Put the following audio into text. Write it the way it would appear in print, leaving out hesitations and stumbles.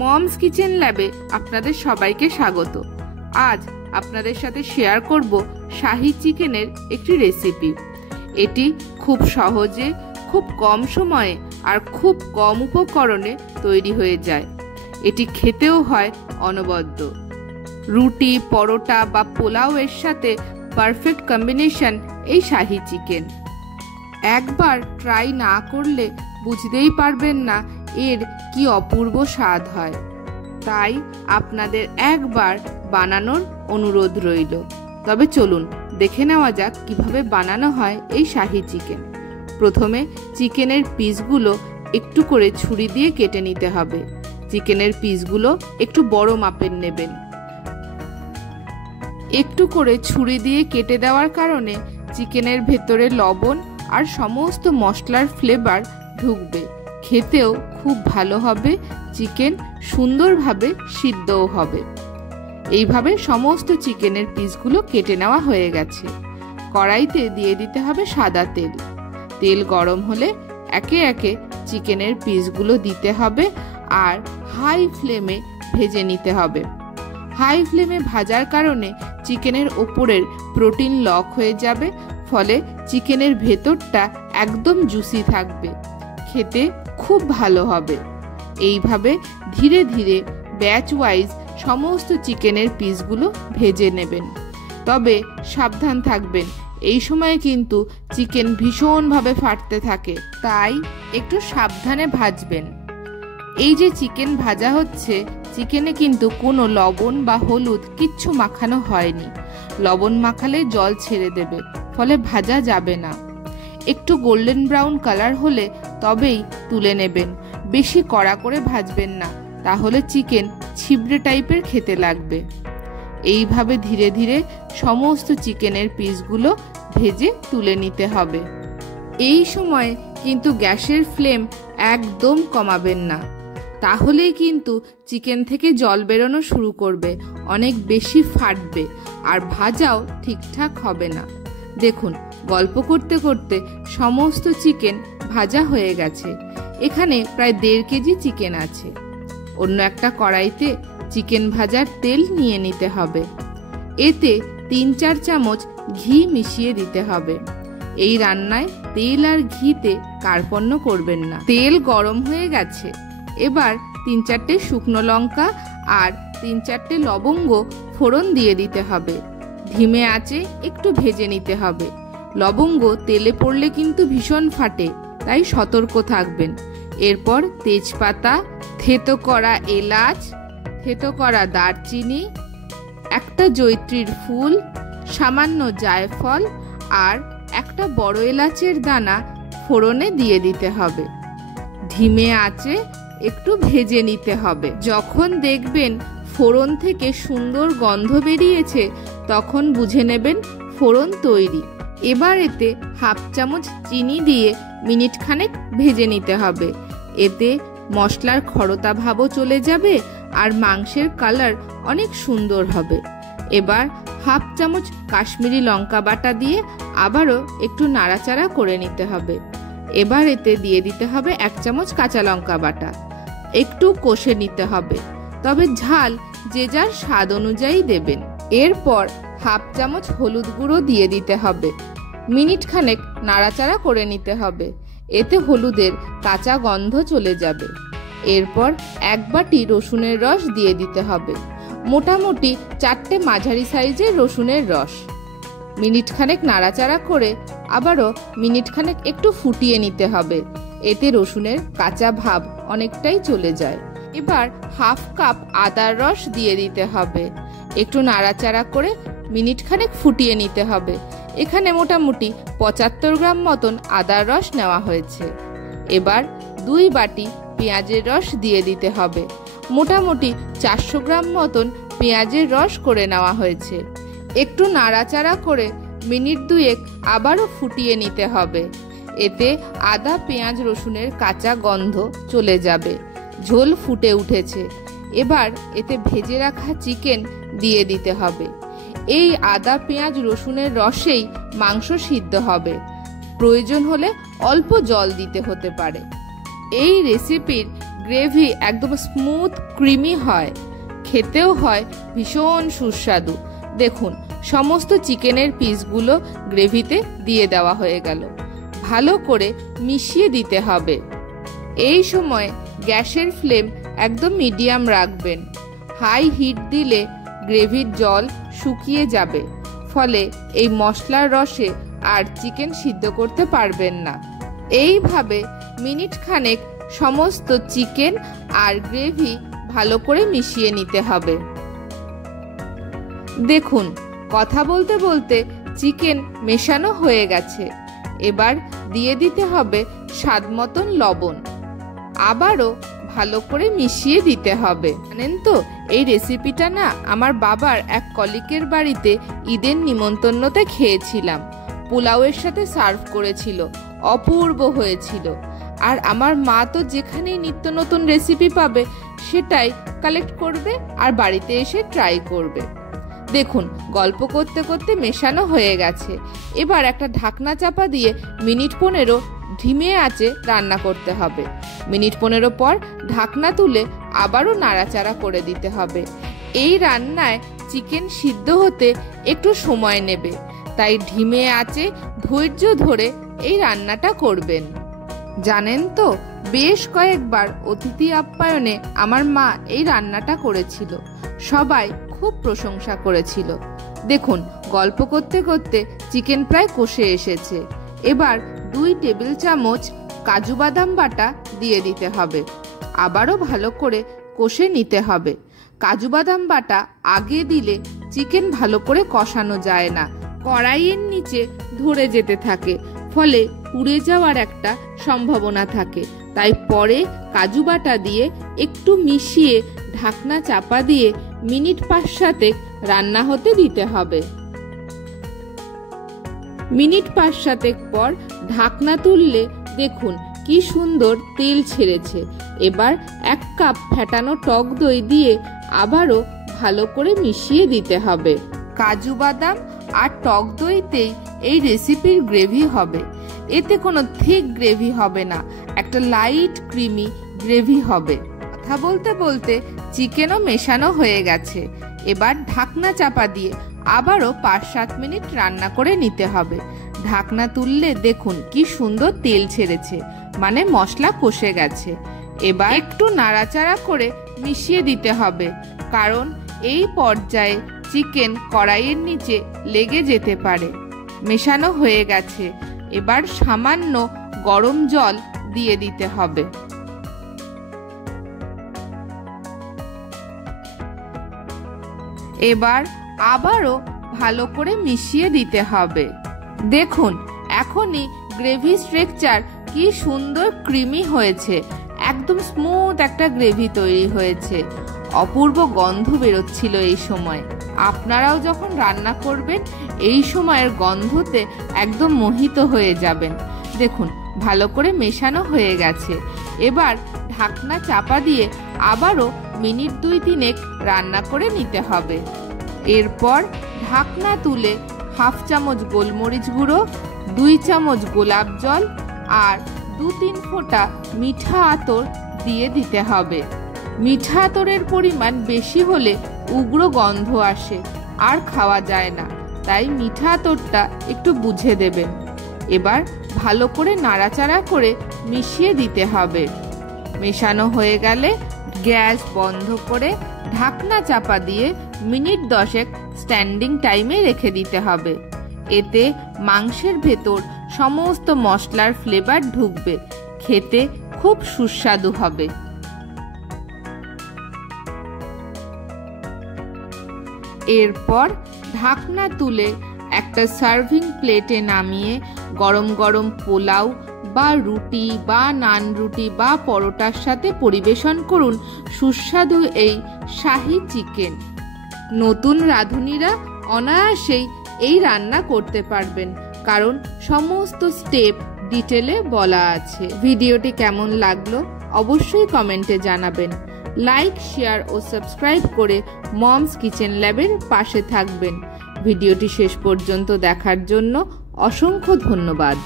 Moms kitchen ল্যাবে আপনাদের সবাইকে স্বাগত। আজ আপনাদের সাথে শেয়ার করব শাহী চিকেনের একটি রেসিপি। এটি খুব সহজে, খুব কম সময়ে আর খুব কম উপকরণে তৈরি হয়ে যায়। এটি খেতেও হয় অনবদ্য। রুটি, পরোটা বা পোলাও এর সাথে পারফেক্ট কম্বিনেশন এই শাহী চিকেন। একবার ট্রাই না করলে বুঝতেই পারবেন না এর কি অপূর্ব স্বাদ হয়। তাই আপনাদের একবার বানানোর অনুরোধ রইল। তবে চলুন দেখে নেওয়া যাক কিভাবে বানানো হয় এই শাহী চিকেন। প্রথমে চিকেনের পিসগুলো একটু করে ছুরি দিয়ে কেটে নিতে হবে। চিকেনের পিসগুলো একটু বড় মাপের নেবেন। একটু করে ছুরি দিয়ে কেটে দেওয়ার কারণে চিকেনের ভেতরে লবণ আর সমস্ত মশলার ফ্লেভার ঢুকবে। খেতেও খুব ভালো হবে, চিকেন সুন্দরভাবে সিদ্ধও হবে। এইভাবে সমস্ত চিকেনের পিসগুলো কেটে নেওয়া হয়ে গেছে। কড়াইতে দিয়ে দিতে হবে সাদা তেল। তেল গরম হলে একে একে চিকেনের পিসগুলো দিতে হবে আর হাই ফ্লেমে ভেজে নিতে হবে। হাই ফ্লেমে ভাজার কারণে চিকেনের ওপরের প্রোটিন লক হয়ে যাবে, ফলে চিকেনের ভেতরটা একদম জুসি থাকবে, খেতে খুব ভালো হবে। এইভাবে ধীরে ধীরে ব্যাচ ওয়াইজ সমস্ত চিকেনের পিসগুলো ভেজে নেবেন। তবে সাবধান থাকবেন, এই সময় কিন্তু চিকেন ভীষণভাবে ফাটতে থাকে, তাই একটু সাবধানে ভাজবেন। এই যে চিকেন ভাজা হচ্ছে, চিকেনে কিন্তু কোনো লবণ বা হলুদ কিচ্ছু মাখানো হয়নি। লবণ মাখালে জল ছেড়ে দেবে, ফলে ভাজা যাবে না। একটু গোল্ডেন ব্রাউন কালার হলে তবেই তুলে নেবেন। বেশি কড়া করে ভাজবেন না, তাহলে চিকেন ছিবড়ে টাইপের খেতে লাগবে। এইভাবে ধীরে ধীরে সমস্ত চিকেনের পিসগুলো ভেজে তুলে নিতে হবে। এই সময় কিন্তু গ্যাসের ফ্লেম একদম কমাবেন না, তাহলেই কিন্তু চিকেন থেকে জল বেরোনো শুরু করবে, অনেক বেশি ফাটবে আর ভাজাও ঠিকঠাক হবে না। দেখুন, গল্প করতে করতে সমস্ত চিকেন ভাজা হয়ে গেছে। এখানে প্রায় 1.5 কেজি চিকেন আছে। অন্য একটা কড়াইতে চিকেন ভাজার তেল নিয়ে নিতে হবে। এতে 3-4 চামচ ঘি মিশিয়ে দিতে হবে। এই রান্নায় তেল আর ঘিতে কার্পণ্য করবেন না। তেল গরম হয়ে গেছে। এবার 3-4টে শুকনো লঙ্কা আর 3-4টে লবঙ্গ ফোড়ন দিয়ে দিতে হবে। ধিমে আঁচে একটু ভেজে নিতে হবে। লবঙ্গ তেলে পড়লে কিন্তু ভীষণ ফাটে, তাই সতর্ক থাকবেন। এরপর তেজপাতা, থেতো করা এলাচ, থেতো করা দারচিনি, একটা জয়িত্রীর ফুল, সামান্য জায়ফল আর একটা বড় এলাচের দানা ফোড়নে দিয়ে দিতে হবে। ধিমে আঁচে একটু ভেজে নিতে হবে। যখন দেখবেন ফোড়ন থেকে সুন্দর গন্ধ বেরিয়েছে, তখন বুঝে নেবেন ফোড়ন তৈরি। এবার এতে 1/2 চামচ চিনি দিয়ে মিনিট খানেক ভেজে নিতে হবে। এতে মশলার খড়তা ভাবও চলে যাবে আর মাংসের কালার অনেক সুন্দর হবে। এবার 1/2 চামচ কাশ্মীরি লঙ্কা বাটা দিয়ে আবারও একটু নাড়াচাড়া করে নিতে হবে। এবার এতে দিয়ে দিতে হবে 1 চামচ কাঁচা লঙ্কা বাটা। একটু কষে নিতে হবে, তবে ঝাল যে যার স্বাদ অনুযায়ী দেবেন। এরপর 1/2 চামচ হলুদ গুঁড়ো দিয়ে দিতে হবে। মিনিট খানেক নাড়াচাড়া করে নিতে হবে। এতে হলুদের কাঁচা গন্ধ চলে যাবে। এরপর 1 বাটি রসুনের রস দিয়ে দিতে হবে। মোটামুটি 4টে মাঝারি সাইজের রসুনের রস। মিনিট খানেক নাড়াচাড়া করে আবারও মিনিট খানেক একটু ফুটিয়ে নিতে হবে। এতে রসুনের কাঁচা ভাব অনেকটাই চলে যায়। এবার 1/2 কাপ আদার রস দিয়ে দিতে হবে। একটু নাড়াচাড়া করে মিনিট খানেক ফুটিয়ে নিতে হবে। এখানে মোটামুটি 75 গ্রাম মতন আদার রস নেওয়া হয়েছে। এবার 2 বাটি পেঁয়াজের রস দিয়ে দিতে হবে। মোটামুটি 400 গ্রাম মতন পেঁয়াজের রস করে নেওয়া হয়েছে। একটু নাড়াচাড়া করে মিনিট 2 আবারও ফুটিয়ে নিতে হবে। এতে আদা, পেঁয়াজ, রসুনের কাঁচা গন্ধ চলে যাবে। ঝোল ফুটে উঠেছে। এবার এতে ভেজে রাখা চিকেন দিয়ে দিতে হবে। এই আদা, পেঁয়াজ, রসুনের রসেই মাংস সিদ্ধ হবে। প্রয়োজন হলে অল্প জল দিতে হতে পারে। এই রেসিপির গ্রেভি একদম স্মুথ ক্রিমি হয়, খেতেও হয় ভীষণ সুস্বাদু। দেখুন, সমস্ত চিকেনের পিসগুলো গ্রেভিতে দিয়ে দেওয়া হয়ে গেল। ভালো করে মিশিয়ে দিতে হবে। এই সময় গ্যাসের ফ্লেম একদম মিডিয়াম রাখবেন। হাই হিট দিলে গ্রেভির জল শুকিয়ে যাবে, ফলে এই মশলার রসে আর চিকেন সিদ্ধ করতে পারবেন না। এইভাবে মিনিট খানেক সমস্ত চিকেন আর গ্রেভি ভালো করে মিশিয়ে নিতে হবে। দেখুন, কথা বলতে বলতে চিকেন মেশানো হয়ে গেছে। এবার দিয়ে দিতে হবে স্বাদ মতন লবণ। আবারও ভালো করে মিশিয়ে দিতে হবে। জানেন তো, এই রেসিপিটা না আমার বাবার এক কলিগের বাড়িতে ঈদের নিমন্ত্রণতে খেয়েছিলাম। পোলাওয়ের সাথে সার্ভ করেছিল, অপূর্ব হয়েছিল। আর আমার মা তো যেখানেই নিত্য নতুন রেসিপি পাবে সেটাই কালেক্ট করবে আর বাড়িতে এসে ট্রাই করবে। দেখুন, গল্প করতে করতে মেশানো হয়ে গেছে। এবার একটা ঢাকনা চাপা দিয়ে মিনিট 15 ধিমে আঁচে রান্না করতে হবে। মিনিট 15 পর ঢাকনা তুলে আবারও নাড়াচাড়া করে দিতে হবে। এই রান্নায় চিকেন সিদ্ধ হতে একটু সময় নেবে, তাই ধিমে আঁচে ধৈর্য ধরে এই রান্নাটা করবেন। জানেন তো, বেশ কয়েকবার অতিথি আপ্যায়নে আমার মা এই রান্নাটা করেছিল, সবাই খুব প্রশংসা করেছিল। দেখুন, গল্প করতে করতে চিকেন প্রায় কষে এসেছে। এবার 2 টেবিল চামচ কাজু বাদাম বাটা দিয়ে দিতে হবে। আবারও ভালো করে কষে নিতে হবে। কাজু বাদাম বাটা আগে দিলে চিকেন ভালো করে কষানো যায় না, কড়াইয়ের নিচে ধরে যেতে থাকে, ফলে পুড়ে যাওয়ার একটা সম্ভাবনা থাকে। তাই পরে কাজু বাটা দিয়ে একটু মিশিয়ে ঢাকনা চাপা দিয়ে মিনিট 5-7 রান্না হতে দিতে হবে। মিনিট 5-7 পর ঢাকনা তুললে দেখুন কি সুন্দর তেল ছেড়েছে। এবার 1 কাপ ফেটানো টক দই দিয়ে আবারও ভালো করে মিশিয়ে দিতে হবে। কাজু বাদাম আর টক দইতেই এই রেসিপির গ্রেভি হবে। এতে কোনো থিক গ্রেভি হবে না, একটা লাইট ক্রিমি গ্রেভি হবে। কথা বলতে বলতে চিকেনও মেশানো হয়ে গেছে। এবার ঢাকনা চাপা দিয়ে আবারও 5-7 মিনিট রান্না করে নিতে হবে। ঢাকনা তুললে দেখুন কি সুন্দর তেল ছেড়েছে, মানে মশলা কষে গেছে। এবার একটু নাড়াচাড়া করে মিশিয়ে দিতে হবে, কারণ এই পর্যায়ে চিকেন কড়াইয়ের নিচে লেগে যেতে পারে। মেশানো হয়ে গেছে। এবার সামান্য গরম জল দিয়ে দিতে হবে। এবার আবারও ভালো করে মিশিয়ে দিতে হবে। দেখুন, এখনই গ্রেভি স্ট্রাকচার কি সুন্দর ক্রিমি হয়েছে, একদম স্মুথ একটা গ্রেভি তৈরি হয়েছে। অপূর্ব গন্ধ বেরোচ্ছিল এই সময়। আপনারাও যখন রান্না করবেন এই সময়ের গন্ধতে একদম মোহিত হয়ে যাবেন। দেখুন, ভালো করে মেশানো হয়ে গেছে। এবার ঢাকনা চাপা দিয়ে আবারও মিনিট 2-3 রান্না করে নিতে হবে। এরপর ঢাকনা তুলে 1/2 চামচ গোলমরিচ গুঁড়ো, 2 চামচ গোলাপ জল আর 2-3 ফোঁটা মিঠা আতর দিয়ে দিতে হবে। মিঠা আতরের পরিমাণ বেশি হলে উগ্র গন্ধ আসে আর খাওয়া যায় না, তাই মিঠা আতরটা একটু বুঝে দেবেন। এবার ভালো করে নাড়াচাড়া করে মিশিয়ে দিতে হবে। মেশানো হয়ে গেলে গ্যাস বন্ধ করে ঢাকনা চাপা দিয়ে মিনিট 10 স্ট্যান্ডিং টাইমে রেখে দিতে হবে। এতে মাংসের ভেতর সমস্ত মশলার ফ্লেভার ঢুকবে, খেতে খুব সুস্বাদু হবে। এরপর ঢাকনা তুলে একটা সার্ভিং প্লেটে নামিয়ে গরম গরম পোলাও বা রুটি বা নান রুটি বা পরোটার সাথে পরিবেশন করুন সুস্বাদু এই শাহী চিকেন। নতুন রাঁধুনিরা অনায়াসেই এই রান্না করতে পারবেন, কারণ সমস্ত স্টেপ ডিটেলে বলা আছে। ভিডিওটি কেমন লাগলো অবশ্যই কমেন্টে জানাবেন। লাইক, শেয়ার ও সাবস্ক্রাইব করে মমস কিচেন ল্যাবের পাশে থাকবেন। ভিডিওটি শেষ পর্যন্ত দেখার জন্য অসংখ্য ধন্যবাদ।